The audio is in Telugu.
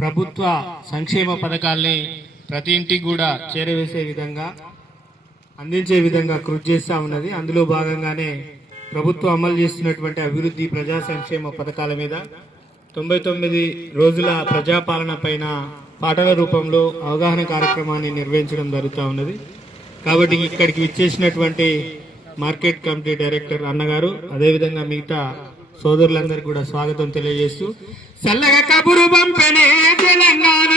ప్రభుత్వ సంక్షేమ పథకాల్ని ప్రతి ఇంటికి కూడా చేరవేసే విధంగా అందించే విధంగా కృషి చేస్తూ ఉన్నది. అందులో భాగంగానే ప్రభుత్వం అమలు చేస్తున్నటువంటి అభివృద్ధి ప్రజా సంక్షేమ పథకాల మీద 99 రోజుల ప్రజాపాలన పైన పాటల రూపంలో అవగాహన కార్యక్రమాన్ని నిర్వహించడం జరుగుతూ ఉన్నది. కాబట్టి ఇక్కడికి విచ్చేసినటువంటి మార్కెట్ కమిటీ డైరెక్టర్ అన్నగారు, అదేవిధంగా మిగతా సోదరులందరికీ కూడా స్వాగతం తెలియజేస్తూ, చల్లగా కబురు పంపనే తెలంగాణ